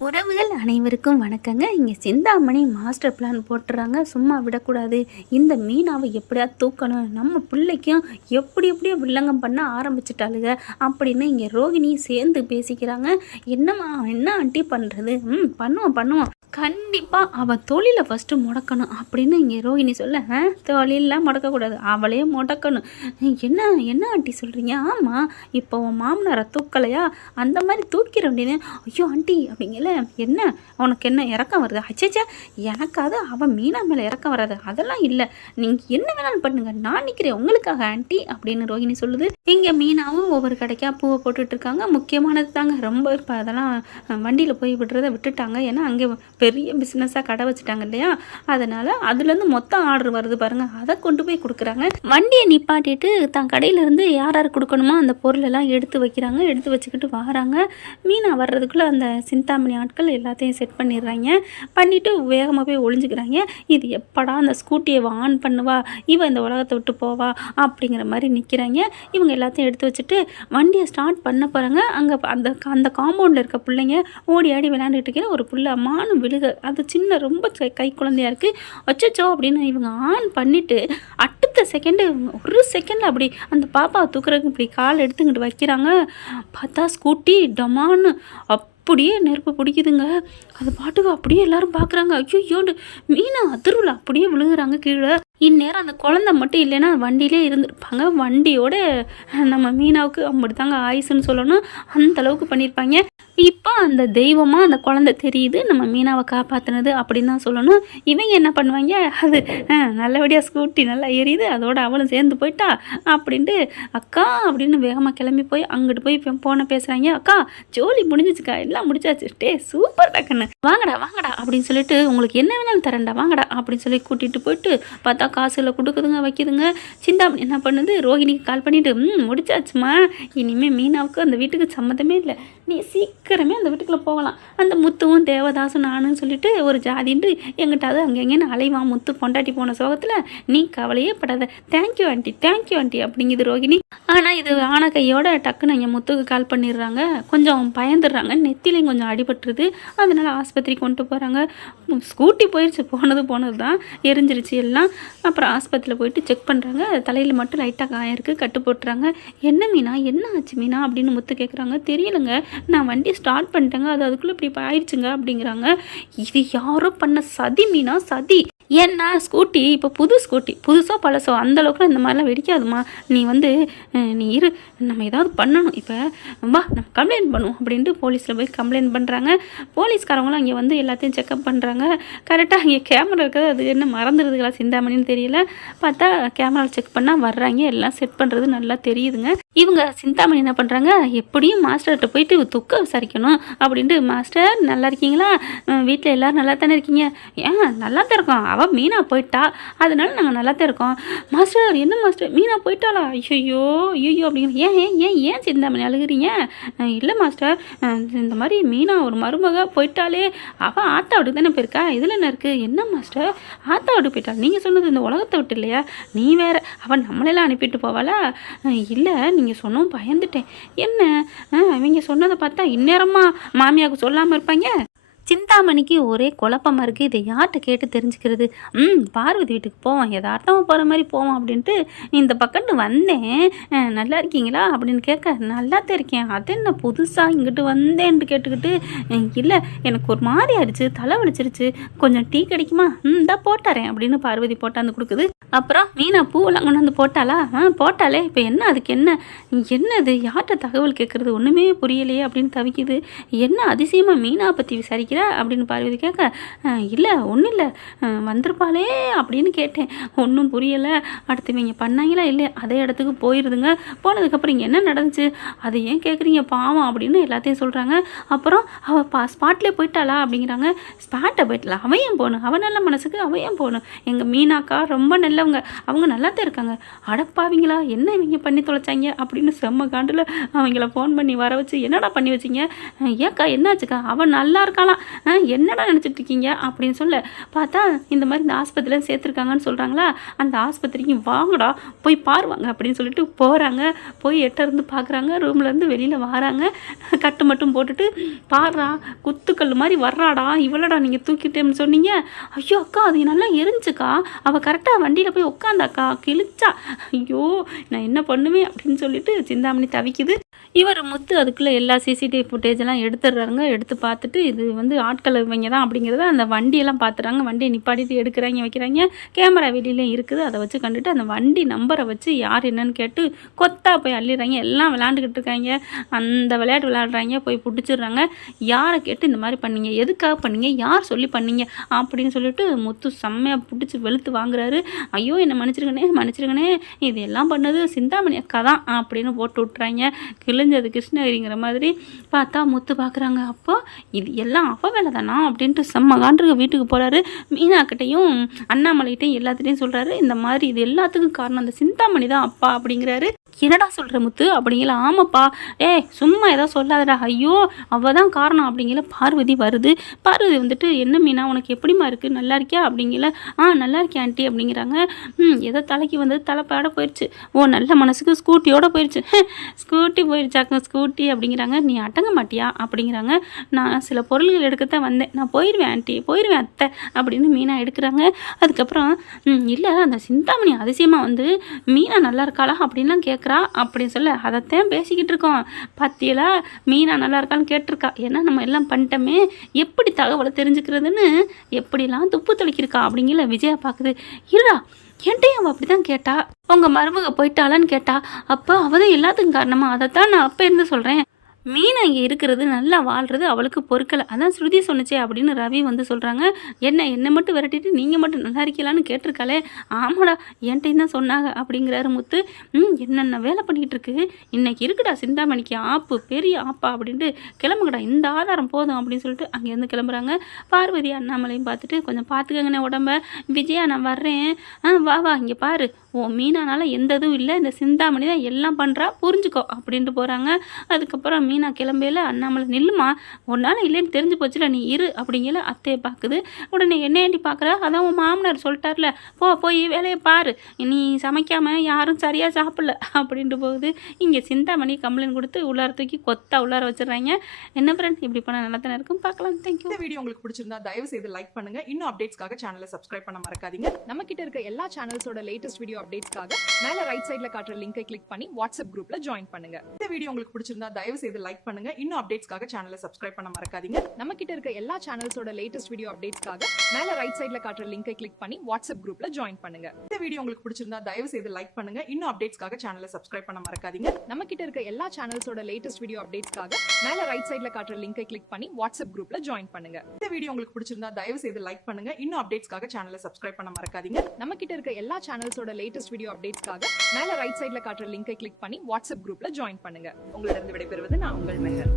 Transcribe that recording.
உறவுகள் அனைவருக்கும் வணக்கங்க. இங்கே சிந்தாமணி மாஸ்டர் பிளான் போட்டுறாங்க. சும்மா விடக்கூடாது, இந்த மீனாவை எப்படியாவது தூக்கணும், நம்ம பிள்ளைக்கும் எப்படி எப்படியோ வில்லங்கம் பண்ண ஆரம்பிச்சிட்டாளுங்க அப்படின்னு இங்கே ரோகிணியும் சேர்ந்து பேசிக்கிறாங்க. என்னம்மா என்ன ஆண்டி பண்ணுறது? பண்ணுவோம் பண்ணுவோம், கண்டிப்பாக அவள் தொழிலை ஃபஸ்ட்டு முடக்கணும் அப்படின்னு இங்கே ரோஹிணி சொல்ல, தொழிலெலாம் முடக்கக்கூடாது, அவளே முடக்கணும். என்ன என்ன ஆண்டி சொல்கிறீங்க? ஆமாம், இப்போ உன் மாமனாரை தூக்கலையா, அந்த மாதிரி தூக்கிற அப்படின்னு. ஐயோ ஆண்டி அப்படிங்கல, என்ன உனக்கு என்ன இறக்கம் வருது? அச்சேச்சா, எனக்காவது அவன் மீனா மேலே இறக்கம் வராது, அதெல்லாம் இல்லை, நீங்கள் என்ன வேணாலும் பண்ணுங்க, நான் நிற்கிறேன் உங்களுக்காக ஆண்டி அப்படின்னு ரோஹிணி சொல்லுது. இங்கே மீனாவும் ஒவ்வொரு கடைக்கா பூவை போட்டுட்டு இருக்காங்க. முக்கியமானது தாங்க, ரொம்ப இப்போ அதெல்லாம் வண்டியில் போய் விடுறத விட்டுட்டாங்க. ஏன்னா அங்கே பெரிய பிஸ்னஸாக கடை வச்சுட்டாங்க இல்லையா, அதனால் அதுலேருந்து மொத்தம் ஆர்டர் வருது பாருங்கள், அதை கொண்டு போய் கொடுக்குறாங்க. வண்டியை நிப்பாட்டிட்டு தான் கடையிலேருந்து யார் யார் கொடுக்கணுமோ அந்த பொருளெல்லாம் எடுத்து வைக்கிறாங்க. எடுத்து வச்சுக்கிட்டு வராங்க. மீனா வர்றதுக்குள்ளே அந்த சிந்தாமணி ஆட்கள் எல்லாத்தையும் செட் பண்ணிடுறாங்க. பண்ணிவிட்டு வேகமாக போய் ஒளிஞ்சுக்கிறாங்க. இது எப்படா அந்த ஸ்கூட்டியை ஆன் பண்ணுவா, இவன் இந்த உலகத்தை விட்டு போவா அப்படிங்கிற மாதிரி நிற்கிறாங்க. இவங்க எல்லாத்தையும் எடுத்து வச்சுட்டு வண்டியை ஸ்டார்ட் பண்ண போகிறாங்க. அங்கே அந்த காம்பவுண்டில் இருக்க பிள்ளைங்க ஓடி ஆடி விளையாண்டுட்டு இருக்கிற ஒரு பிள்ளை மானும் விழுக, அது சின்ன ரொம்ப கை குழந்தையா இருக்குது. அச்சச்சோ அப்படின்னு இவங்க ஆன் பண்ணிவிட்டு அடுத்த செகண்டு ஒரு செகண்டில் அப்படி அந்த பாப்பாவை தூக்குறதுக்கு இப்படி கால் எடுத்துக்கிட்டு வைக்கிறாங்க. பார்த்தா ஸ்கூட்டி டமான்னு அப்படியே நெருப்பு பிடிக்குதுங்க. அது பாட்டுக்கு அப்படியே எல்லாரும் பார்க்குறாங்க. ஐயோயோண்டு மீனா அதிர்வில் அப்படியே விழுகுறாங்க கீழே. இந்நேரம் அந்த குழந்தை மட்டும் இல்லைன்னா வண்டியிலே இருந்திருப்பாங்க. வண்டியோட நம்ம மீனாவுக்கு அப்படி தாங்க ஆயுசுன்னு சொல்லணும், அந்த அளவுக்கு பண்ணியிருப்பாங்க. இப்போ அந்த தெய்வமாக அந்த குழந்தை தெரியுது, நம்ம மீனாவை காப்பாற்றினது அப்படின்னு தான் சொல்லணும். இவங்க என்ன பண்ணுவாங்க, அது நல்லபடியாக ஸ்கூட்டி நல்லா எரியுது, அதோட அவளும் சேர்ந்து போயிட்டா அப்படின்ட்டு அக்கா அப்படின்னு வேகமாக கிளம்பி போய் அங்கிட்டு போய் போன பேசுகிறாங்க. அக்கா ஜோலி முடிஞ்சிச்சுக்கா, எல்லாம் முடிச்சாச்சு, சூப்பர் டக்குன்னு வாங்கடா வாங்கடா அப்படின்னு சொல்லிட்டு, உங்களுக்கு என்ன வேணாலும் தரேன்டா வாங்கடா அப்படின்னு சொல்லி கூட்டிகிட்டு போயிட்டு பார்த்தா காசில் கொடுக்குதுங்க வைக்குதுங்க. சிந்தாமணி என்ன பண்ணுது, ரோஹிணிக்கு கால் பண்ணிவிட்டு முடிச்சாச்சுமா, இனிமேல் மீனாவுக்கு அந்த வீட்டுக்கு சம்மந்தமே இல்லை, நீ சீக்கிரமே அந்த வீட்டுக்குள்ளே போகலாம், அந்த முத்துவும் தேவதாசும் நானும் சொல்லிட்டு ஒரு ஜாதின்ட்டு எங்கிட்டாவது அங்கெங்கேன்னு அலைவான். முத்து பொண்டாட்டி போன சோகத்தில் நீ கவலையே படாத, தேங்க்யூ ஆண்டி அப்படிங்குது ரோஹிணி. ஆனால் இது ஆன கையோட டக்குன்னு இங்கே முத்துக்கு கால் பண்ணிடுறாங்க. கொஞ்சம் பயந்துடுறாங்க, நெத்திலையும் கொஞ்சம் அடிபட்டுருது, அதனால் ஆஸ்பத்திரி கொண்டு போகிறாங்க. ஸ்கூட்டி போயிடுச்சு, போனது தான் எரிஞ்சிருச்சு எல்லாம். அப்புறம் ஆஸ்பத்திரியில் போயிட்டு செக் பண்ணுறாங்க. தலையில் மட்டும் லைட்டாக காயம் இருக்குது, கட்டு போட்டுறாங்க. என்ன மீனா, என்ன ஆச்சு மீனா அப்படின்னு முத்து கேட்குறாங்க. தெரியலங்க, நான் வண்டி ஸ்டார்ட் பண்ணிட்டேங்க, அது அதுக்குள்ளே இப்படி ஆயிடுச்சுங்க அப்படிங்கிறாங்க. இது யாரோ பண்ண சதி மீனா, சதி. ஏன்னா ஸ்கூட்டி இப்போ புதுசோ பழசோ அந்தளவுக்குலாம் இந்த மாதிரிலாம் வெடிக்காதுமா, நீ நீ இரு, நம்ம ஏதாவது பண்ணணும், இப்போ வா நம்ம கம்ப்ளைண்ட் பண்ணுவோம் அப்படின்ட்டு போலீஸில் போய் கம்ப்ளைண்ட் பண்ணுறாங்க. போலீஸ்காரவங்களும் அங்கே எல்லாத்தையும் செக்அப் பண்ணுறாங்க. கரெக்டாக அங்கே கேமரா இருக்குது, அது என்ன மறந்துடுதுங்களா சிந்தாமணின்னு தெரியல. பார்த்தா கேமரா செக் பண்ணால் வர்றாங்க, எல்லாம் செட் பண்ணுறது நல்லா தெரியுதுங்க. இவங்க சிந்தாமணி என்ன பண்ணுறாங்க, எப்படியும் மாஸ்டர்கிட்ட போயிட்டு துக்க விசாரிக்கணும் அப்படின்ட்டு, மாஸ்டர் நல்லா இருக்கீங்களா, வீட்டில் எல்லோரும் நல்லா தானே இருக்கீங்க? ஏன் நல்லா தான் இருக்கோம், அவள் மீனா போயிட்டா, அதனால நாங்கள் நல்லா தான் இருக்கோம். மாஸ்டர் என்ன மாஸ்டர் மீனா போயிட்டாளா? ஐயோ அப்படிங்கிற. ஏன் ஏன் ஏன் ஏன் சிந்தாமணி அழுகுறீங்க? இல்லை மாஸ்டர், இந்த மாதிரி மீனா ஒரு மருமக போயிட்டாலே, அவள் ஆத்தா விட்டு தானே போயிருக்கா, இதில் என்ன இருக்குது? என்ன மாஸ்டர் ஆத்தா விட்டு போயிட்டா? நீங்கள் சொன்னது இந்த உலகத்தை விட்டு இல்லையா, நீ வேற, அவன் நம்மளெல்லாம் அனுப்பிட்டு போவாளா? இல்லை நீங்கள் சொன்னோம் பயந்துட்டேன். என்ன அவங்க சொன்னதை பார்த்தா இந்நேரமா மாமியாவுக்கு சொல்லாமல் இருப்பாங்க. சிந்தாமணிக்கு ஒரே குழப்பமாக இருக்குது, இதை யார்கிட்ட கேட்டு தெரிஞ்சுக்கிறது? பார்வதி வீட்டுக்கு போவோம், எதார்த்தமாக போகிற மாதிரி போவோம் அப்படின்ட்டு இந்த பக்கத்து வந்தேன். நல்லா இருக்கீங்களா அப்படின்னு கேட்க, நல்லா தான் இருக்கேன், அது என்ன புதுசாக இங்கிட்டு வந்தேன்ட்டு கேட்டுக்கிட்டு, இல்லை எனக்கு ஒரு மாதிரி ஆயிடுச்சு, தலை வலிச்சிருச்சு, கொஞ்சம் டீ கிடைக்குமா? தான் போட்டாரேன் அப்படின்னு பார்வதி போட்டாந்து கொடுக்குது. அப்புறம் மீனா பூவெல்லாம் கொண்டு வந்து போட்டாளா? போட்டாலே, இப்போ என்ன அதுக்கு என்னது யார்கிட்ட தகவல் கேட்குறது, ஒன்றுமே புரியலையே அப்படின்னு தவிக்குது. என்ன அதிசயமாக மீனா பற்றி விசாரிக்க அப்படின்னு பார்வதி கேட்க, இல்லை ஒன்றும் இல்லை, வந்திருப்பாளே அப்படின்னு கேட்டேன், ஒன்றும் புரியலை, அடுத்து இவங்க பண்ணாங்களா இல்லை, அதே இடத்துக்கு போயிடுதுங்க. போனதுக்கப்புறம் இங்கே என்ன நடந்துச்சு அதை ஏன் கேட்குறீங்க பாவம் அப்படின்னு எல்லாத்தையும் சொல்கிறாங்க. அப்புறம் அவள் ஸ்பாட்லேயே போயிட்டாளா அப்படிங்கிறாங்க. ஸ்பாட்டை போயிட்டல, அவன் ஏன் போகணும், அவன் நல்ல மனசுக்கு அவன் ஏன் போகணும், எங்கள் மீனாக்கா ரொம்ப நல்லவங்க, அவங்க நல்லா தான் இருக்காங்க, அடப்பாவீங்களா என்ன இவங்க பண்ணி தொலைச்சாங்க அப்படின்னு செம்ம காண்டில் அவங்கள ஃபோன் பண்ணி வர வச்சு, என்னடா பண்ணி வச்சிங்க, ஏக்கா என்னாச்சுக்கா, அவன் நல்லா இருக்காளாம், என்னடா நினச்சிட்டு இருக்கீங்க அப்படின்னு சொல்ல பார்த்தா இந்த மாதிரி இந்த ஆஸ்பத்திரியில் சேர்த்துருக்காங்கன்னு சொல்கிறாங்களா, அந்த ஆஸ்பத்திரிக்கு வாங்கடா போய் பாருவாங்க அப்படின்னு சொல்லிட்டு போகிறாங்க. போய் இருந்து பார்க்குறாங்க. ரூம்லேருந்து வெளியில் வராங்க. கட்டு மட்டும் போட்டுட்டு பாடுறா குத்துக்கல் மாதிரி வர்றாடா, இவ்வளோடா நீங்கள் தூக்கிட்டேன்னு சொன்னீங்க. ஐயோ அக்கா அது நல்லா எரிஞ்சுக்கா, அவள் கரெக்டாக வண்டியில் போய் உட்காந்தாக்கா கிழிச்சா, ஐயோ நான் என்ன பண்ணுவேன் அப்படின்னு சொல்லிட்டு சிந்தாமணி தவிக்குது. இவர் முத்து அதுக்குள்ளே எல்லா சிசிடிவி ஃபுட்டேஜெல்லாம் எடுத்துடுறாங்க. எடுத்து பார்த்துட்டு இது வந்து ஆட்கள் இவங்க தான் அப்படிங்கிறத அந்த வண்டியெல்லாம் பார்த்துறாங்க. வண்டியை நிப்பாட்டிட்டு எடுக்கிறாங்க வைக்கிறாங்க. கேமரா வெளியிலே இருக்குது. அதை வச்சு கண்டுட்டு அந்த வண்டி நம்பரை வச்சு யார் என்னன்னு கேட்டு கொத்தா போய் அள்ளிடுறாங்க. எல்லாம் விளாண்டுக்கிட்டு இருக்காங்க. அந்த விளையாட்டு விளையாடுறாங்க. போய் பிடிச்சிடுறாங்க. யாரை கேட்டு இந்த மாதிரி பண்ணீங்க, எதுக்காக பண்ணீங்க, யார் சொல்லி பண்ணீங்க அப்படின்னு சொல்லிட்டு முத்து செம்மையாக பிடிச்சி வெளுத்து வாங்குறாரு. ஐயோ என்னை மன்னிச்சிருங்கண்ணே, இது எல்லாம் பண்ணது சிந்தாமணி அக்கா தான் அப்படின்னு போட்டு விட்டுறாங்க. கிழிஞ்சது கிருஷ்ணகிரிங்கிற மாதிரி பார்த்தா முத்து பார்க்குறாங்க. அப்போ இது எல்லாம் அவ வேலை தானா அப்படின்ட்டு செம்ம காண்டுக்கு வீட்டுக்கு போகிறாரு. மீனாக்கிட்டையும் அண்ணாமலைகிட்டையும் எல்லாத்துட்டையும் சொல்கிறாரு, இந்த மாதிரி இது எல்லாத்துக்கும் காரணம் அந்த சிந்தாமணி தான் அப்பா அப்படிங்கிறாரு. என்னடா சொல்கிற முத்து அப்படிங்கிற. ஆமாப்பா, சும்மா ஏதோ சொல்லாதடா, ஐயோ அவள் தான் காரணம் அப்படிங்கிற. பார்வதி வருது. பார்வதி வந்துட்டு என்ன மீனா உனக்கு எப்படிமா இருக்குது, நல்லா இருக்கியா அப்படிங்கிற. நல்லா இருக்கேன் ஆண்டி அப்படிங்கிறாங்க. ஏதோ தலைக்கு வந்து தலைப்பாட போயிடுச்சு. ஓ நல்ல மனசுக்கு ஸ்கூட்டியோட போயிடுச்சு. ஸ்கூட்டி போயிடுச்சாக்க ஸ்கூட்டி அப்படிங்கிறாங்க. நீ அடங்க மாட்டியா அப்படிங்கிறாங்க. நான் சில பொருள்கள் எடுக்கத்தான் வந்தேன், நான் போயிடுவேன் ஆண்டி, போயிடுவேன் அத்தை அப்படின்னு மீனா எடுக்கிறாங்க. அதுக்கப்புறம் இல்லை அந்த சிந்தாமணி அதிசயமாக வந்து மீனா நல்லா இருக்காளா அப்படின்லாம் கேட்குறா அப்படின்னு சொல்ல, அதைத்தான் பேசிக்கிட்டு இருக்கோம். பத்தியலா மீனா நல்லா இருக்கான்னு கேட்டிருக்கா. ஏன்னா நம்ம எல்லாம் பண்ணிட்டோமே, எப்படி தகவலை தெரிஞ்சுக்கிறதுன்னு எப்படிலாம் துப்பு தெளிக்கிருக்கா அப்படிங்கிற விஜயா பார்க்குது. இருடா என்கிட்டையும் அவள் அப்படி தான் கேட்டா, உங்கள் மருமக போயிட்டாளான்னு கேட்டா. அப்போ அவள் தான் எல்லாத்துக்கும் காரணமா, அதைத்தான் நான் அப்போ இருந்து சொல்கிறேன். மீனா இங்கே இருக்கிறது நல்லா வாழ்கிறது அவளுக்கு பொறுக்கலை, அதான் ஸ்ருதி சொன்னிச்சே அப்படின்னு ரவி வந்து சொல்கிறாங்க. என்னை மட்டும் விரட்டிட்டு நீங்கள் மட்டும் நல்லா இருக்கலான்னு கேட்டிருக்காளே. ஆமாடா என்கிட்ட தான் சொன்னாங்க அப்படிங்கிறாரு முத்து. என்னென்ன வேலை பண்ணிக்கிட்டு இருக்கு இன்னைக்கு இருக்குடா சிந்தாமணிக்கு ஆப்பு, பெரிய ஆப்பா அப்படின்ட்டு கிளம்புங்கடா, இந்த ஆதாரம் போதும் அப்படின்னு சொல்லிட்டு அங்கேருந்து கிளம்புறாங்க. பார்வதி அண்ணாமலையும் பார்த்துட்டு கொஞ்சம் பார்த்துக்கங்கண்ணே உடம்ப, விஜயா நான் வர்றேன், வா இங்கே பாரு, ஓ மீனானால எந்த இதுவும் இல்லை, இந்த சிந்தாமணி தான் எல்லாம் பண்ணுறா புரிஞ்சுக்கோ அப்படின்ட்டு போகிறாங்க. அதுக்கப்புறம் மீனா கிளம்பையில் அண்ணாமலை நில்லுமா, ஒன்றால் இல்லைன்னு தெரிஞ்சு போச்சுல நீ இரு அப்படிங்கிற. அத்தையை பார்க்குது. உடனே என்ன ஏண்டி பார்க்குற, அதான் உன் மாமனார் சொல்லிட்டார்ல, போய் வேலையை பாரு, நீ சமைக்காமல் யாரும் சரியாக சாப்பிடல அப்படின்ட்டு போகுது. இங்கே சிந்தாமணி கம்ப்ளைண்ட் கொடுத்து உள்ளார தூக்கி கொத்தா உள்ளார வச்சிடுறாங்க. என்ன ஃப்ரெண்ட் இப்படி பண்ண நல்லா தானே இருக்கும், பார்க்கலாம். தேங்க்யூ. இந்த வீடியோ உங்களுக்கு பிடிச்சிருந்தா தயவு செய்து லைக் பண்ணுங்க. இன்னும் அப்டேட்ஸ்க்காக சேனலை சப்ஸ்கிரைப் பண்ண மறக்காதீங்க. நம்ம கிட்ட இருக்க எல்லா சேனல்ஸோட லேட்டஸ்ட் வீடியோ அப்டேட்ஸ்க்காக மேல ரைட் சைடுல காட்டுற லிங்கை கிளிக் பண்ணி வாட்ஸ்அப் குரூப்ல ஜாயின் பண்ணுங்க. இந்த வீடியோ உங்களுக்கு பிடிச்சிருந்தா தயவு செய்து லைக் பண்ணுங்க. இன்னும் அப்டேட்ஸ்க்காக சேனலை சப்ஸ்கிரைப் பண்ண மறக்காதீங்க. நம்ம கிட்ட இருக்க எல்லா சேனல்ஸோட லேட்டஸ்ட் வீடியோ அப்டேட்ஸ்க்காக மேல ரைட் சைடுல காட்டுற லிங்கை கிளிக் பண்ணி வாட்ஸ்அப் குரூப்ல ஜாயின் பண்ணுங்க. இந்த வீடியோ உங்களுக்கு பிடிச்சிருந்தா தயவு செய்து லைக் பண்ணுங்க. இன்னும் அப்டேட்ஸ்க்காக சேனலை சப்ஸ்கிரைப் பண்ண மறக்காதீங்க. நம்ம கிட்ட இருக்க எல்லா சேனல்ஸோட லேட்டஸ்ட் வீடியோ அப்டேட்ஸ்க்காக மேல ரைட் சைடுல காட்டுற லிங்கை கிளிக் பண்ணி வாட்ஸ்அப் குரூப்ல ஜாயின் பண்ணுங்க. இந்த வீடியோ உங்களுக்கு பிடிச்சிருந்தா தயவு செய்து லைக் பண்ணுங்க. இன்னும் அப்டேட்ஸ்க்காக சேனலை சப்ஸ்கிரைப் பண்ண மறக்காதீங்க. நம்ம கிட்ட இருக்க எல்லா சேனல்ஸோட லேட்டஸ்ட் வீடியோ அப்டேட்ஸ்க்காக மேல ரைட் சைடுல காட்டுற லிங்கை கிளிக் பண்ணி வாட்ஸ்அப் குரூப்ல ஜாயின் பண்ணுங்க. உங்களிடம் விடைபெறுவது நான் உங்கள் மெஹர்.